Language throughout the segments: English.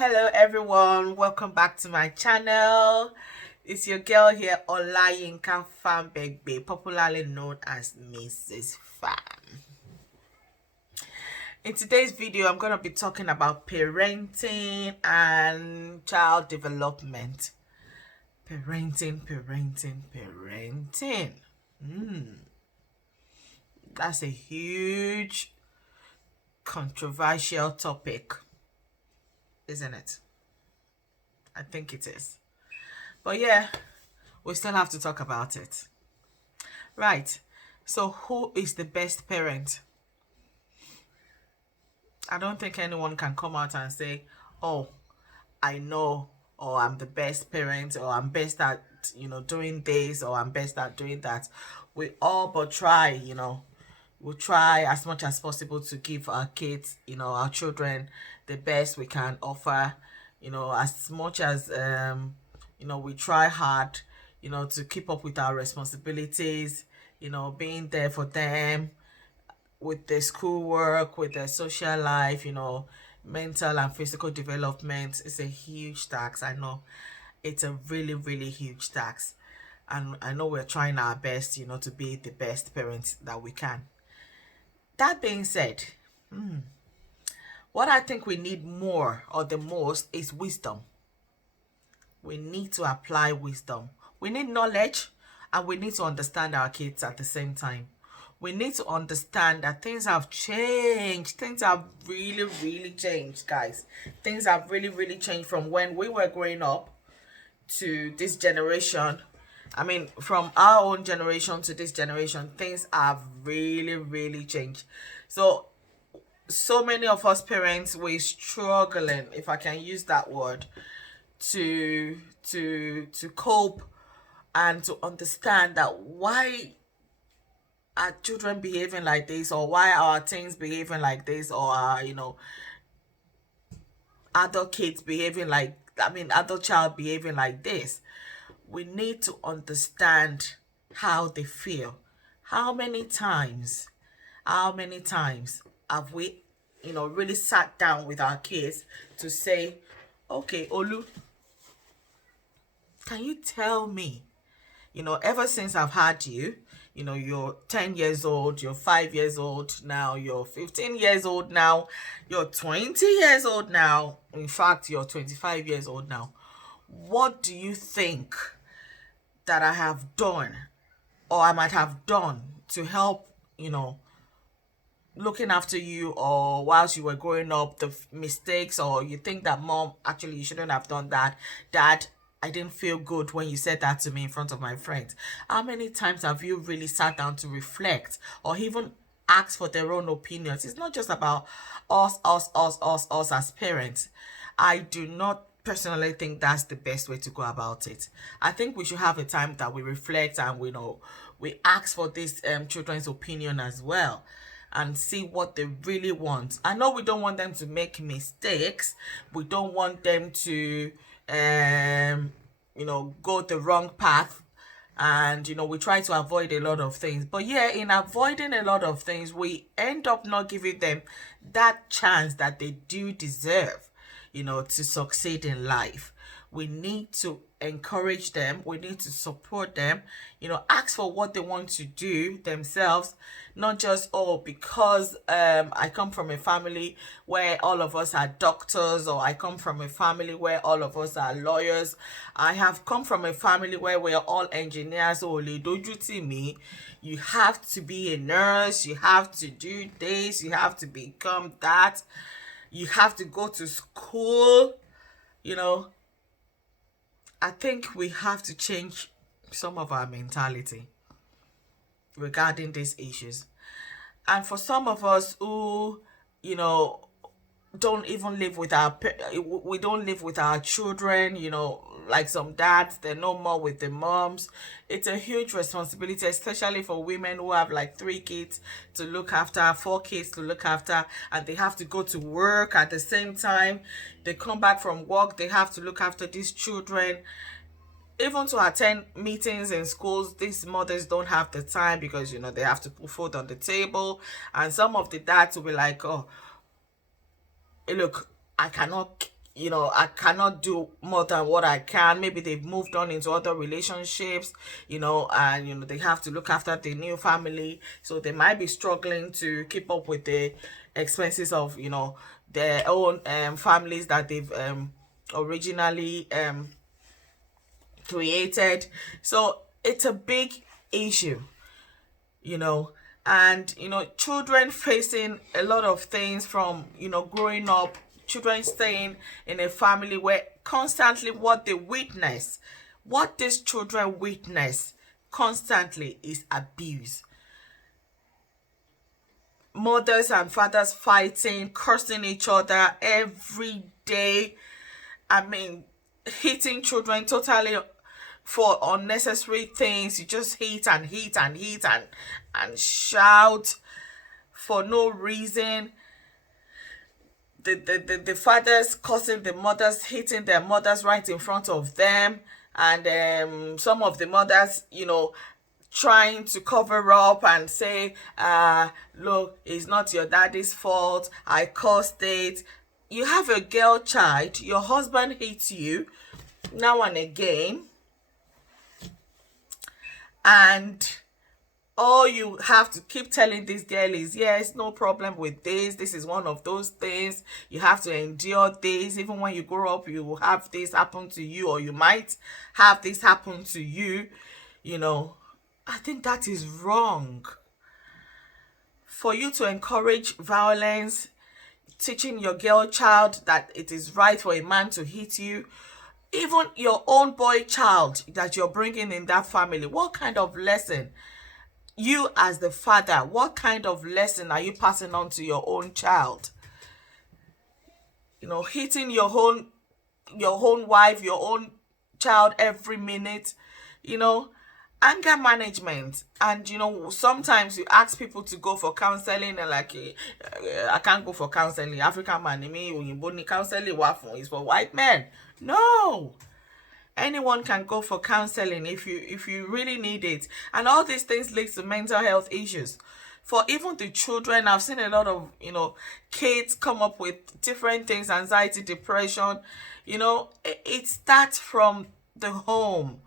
Hello everyone, welcome back to my channel. It's your girl here, Olayinka Fambegbe, popularly known as Mrs. Fam. In today's video, I'm going to be talking about parenting and child development. Parenting. That's a huge controversial topic, isn't it? I think it is. But yeah, we still have to talk about it. Right. So who is the best parent? I don't think anyone can come out and say, oh, I know, or I'm the best parent, or I'm best at, doing this, or I'm best at doing that. We all but try, we try as much as possible to give our kids, our children, the best we can offer, as much as, we try hard, to keep up with our responsibilities, being there for them with their schoolwork, with their social life, mental and physical development. It's a huge tax. I know it's a really, really huge tax. And I know we're trying our best, to be the best parents that we can. That being said, what I think we need more or the most is wisdom. We need to apply wisdom. We need knowledge and we need to understand our kids at the same time. We need to understand that things have changed. Things have really, really changed, guys. Things have really, really changed from when we were growing up to this generation. I mean, from our own generation to this generation, things have really, really changed. So many of us parents, we're struggling, if I can use that word, to cope and to understand that why are children behaving like this, or why are teens behaving like this, or are adult kids behaving like, adult child behaving like this. We need to understand how they feel. How many times have we really sat down with our kids to say, okay, Olu, can you tell me, ever since I've had you, you're 10 years old, you're 5 years old now, you're 15 years old now, you're 20 years old now, in fact, you're 25 years old now. What do you think that I have done or I might have done to help, looking after you, or whilst you were growing up, the mistakes, or you think that mom, actually you shouldn't have done that, dad, I didn't feel good when you said that to me in front of my friends. How many times have you really sat down to reflect or even ask for their own opinions? It's not just about us as parents. I do not personally think that's the best way to go about it. I think we should have a time that we reflect and we ask for this children's opinion as well, and see what they really want. I know we don't want them to make mistakes. We don't want them to go the wrong path, and we try to avoid a lot of things. But yeah, in avoiding a lot of things, we end up not giving them that chance that they do deserve, to succeed in life. We need to encourage them, we need to support them, ask for what they want to do themselves, not just, oh, because I come from a family where all of us are doctors, or I come from a family where all of us are lawyers, I have come from a family where we're all engineers. Oh, dojuti me, you have to be a nurse, you have to do this, you have to become that, you have to go to school. I think we have to change some of our mentality regarding these issues. And for some of us who, don't even live with we don't live with our children, like some dads, they're no more with the moms. It's a huge responsibility, especially for women who have like 3 kids to look after, 4 kids to look after, and they have to go to work at the same time. They come back from work, they have to look after these children. Even to attend meetings in schools, these mothers don't have the time because, they have to put food on the table. And some of the dads will be like, oh, look, I cannot, I cannot do more than what I can. Maybe they've moved on into other relationships, and they have to look after the new family, so they might be struggling to keep up with the expenses of their own families that they've originally created. So it's a big issue, and children facing a lot of things from growing up, children staying in a family where constantly what these children witness constantly is abuse. Mothers and fathers fighting, cursing each other every day. I mean, hitting children totally for unnecessary things. You just hit and hit and hit and shout for no reason. The fathers cursing the mothers, hitting their mothers right in front of them, and some of the mothers, trying to cover up and say, look, it's not your daddy's fault, I caused it. You have a girl child, your husband hits you now and again, and all you have to keep telling this girl is, yes, no problem with this is one of those things, you have to endure this. Even when you grow up, you will have this happen to you, or you might have this happen to you. I think that is wrong. For you to encourage violence, teaching your girl child that it is right for a man to hit you, even your own boy child that you're bringing in that family, what kind of lesson, you as the father, what kind of lesson are you passing on to your own child? Hitting your own wife, your own child every minute, anger management. And sometimes you ask people to go for counseling, and like, I can't go for counseling. African man, counseling is for white men. No, anyone can go for counseling if you really need it. And all these things lead to mental health issues for even the children. I've seen a lot of kids come up with different things, anxiety, depression. It starts from the home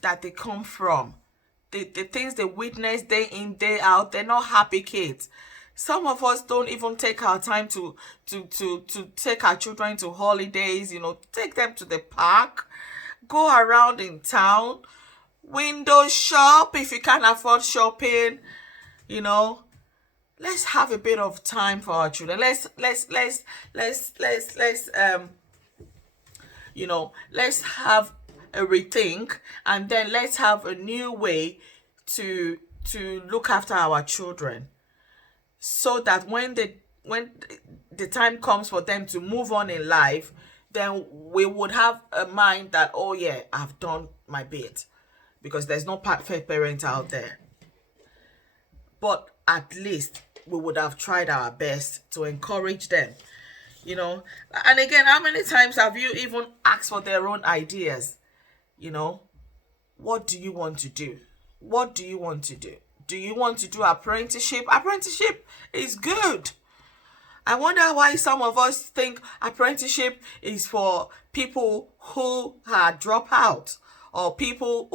that they come from, the things they witness day in, day out. They're not happy kids. Some of us don't even take our time to take our children to holidays, take them to the park, go around in town, window shop if you can't afford shopping. Let's have a bit of time for our children. Let's have a rethink, and then let's have a new way to look after our children, so that when the time comes for them to move on in life, then we would have a mind that, oh yeah, I've done my bit, because there's no perfect parent out there. But at least we would have tried our best to encourage them, And again, how many times have you even asked for their own ideas? What do you want to do? What do you want to do? Do you want to do apprenticeship? Apprenticeship is good. I wonder why some of us think apprenticeship is for people who had dropped out, or people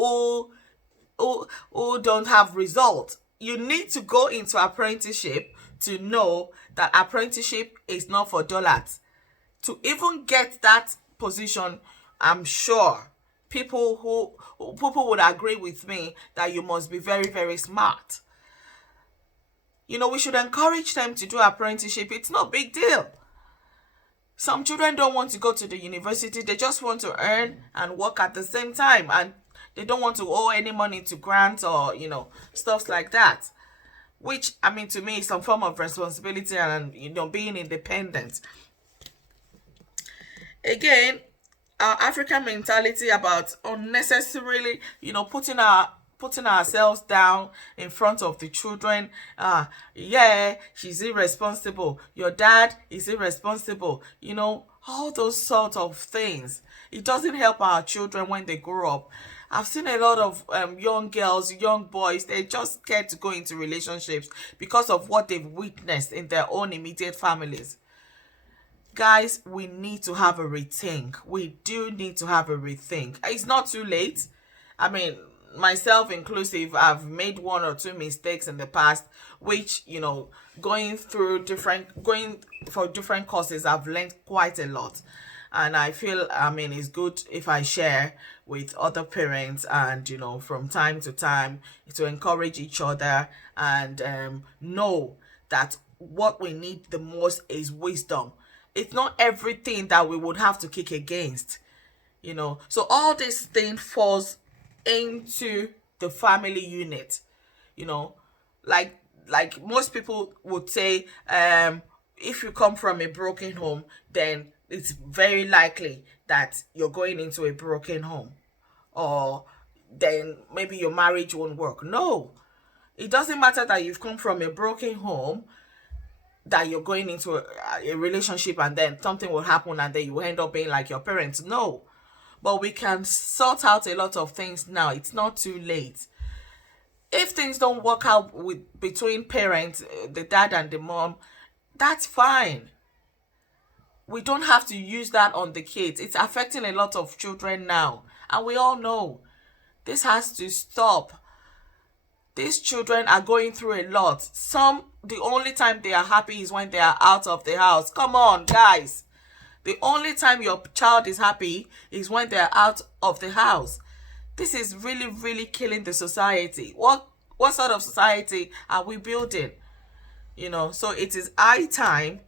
who don't have results. You need to go into apprenticeship to know that apprenticeship is not for dollars. To even get that position, I'm sure people would agree with me that you must be very, very smart. We should encourage them to do apprenticeship. It's no big deal. Some children don't want to go to the university. They just want to earn and work at the same time, and they don't want to owe any money to grants or stuff like that, which, I mean, to me is some form of responsibility and being independent. Again, our African mentality about unnecessarily, putting ourselves down in front of the children. Yeah, she's irresponsible. Your dad is irresponsible. All those sort of things. It doesn't help our children when they grow up. I've seen a lot of young girls, young boys, they're just scared to go into relationships because of what they've witnessed in their own immediate families. guys, we need to have a rethink. We do need to have a rethink. It's not too late. I mean, myself inclusive, I've made one or two mistakes in the past, which, you know, going for different courses, I've learned quite a lot. And I feel, I mean, it's good if I share with other parents, and, you know, from time to time, to encourage each other, and know that what we need the most is wisdom. It's not everything that we would have to kick against, you know. So all this thing falls into the family unit, you know. Like most people would say, if you come from a broken home, then it's very likely that you're going into a broken home, or then maybe your marriage won't work. No, it doesn't matter that you've come from a broken home, that you're going into a relationship and then something will happen and then you end up being like your parents. No, but we can sort out a lot of things now. It's not too late. If things don't work out between parents, the dad and the mom, that's fine. We don't have to use that on the kids. It's affecting a lot of children now, and we all know this has to stop. These children are going through a lot. Some, the only time they are happy is when they are out of the house. Come on, guys. The only time your child is happy is when they're out of the house. This is really, really killing the society. What sort of society are we building? You know, so it is high time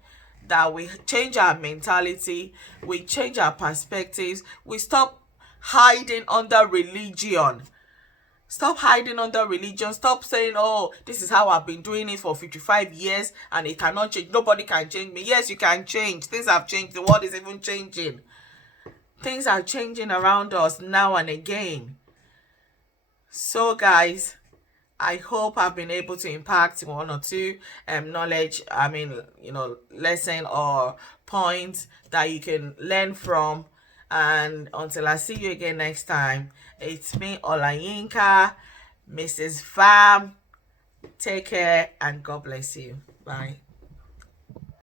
that we change our mentality, we change our perspectives, we stop hiding under religion. Stop hiding under religion. Stop saying, oh, this is how I've been doing it for 55 years and it cannot change. Nobody can change me. Yes, you can change. Things have changed. The world is even changing. Things are changing around us now and again. So, guys, I hope I've been able to impact one or two knowledge, lesson or points that you can learn from. And until I see you again next time, it's me, Olayinka, Mrs. Fam. Take care and God bless you. Bye.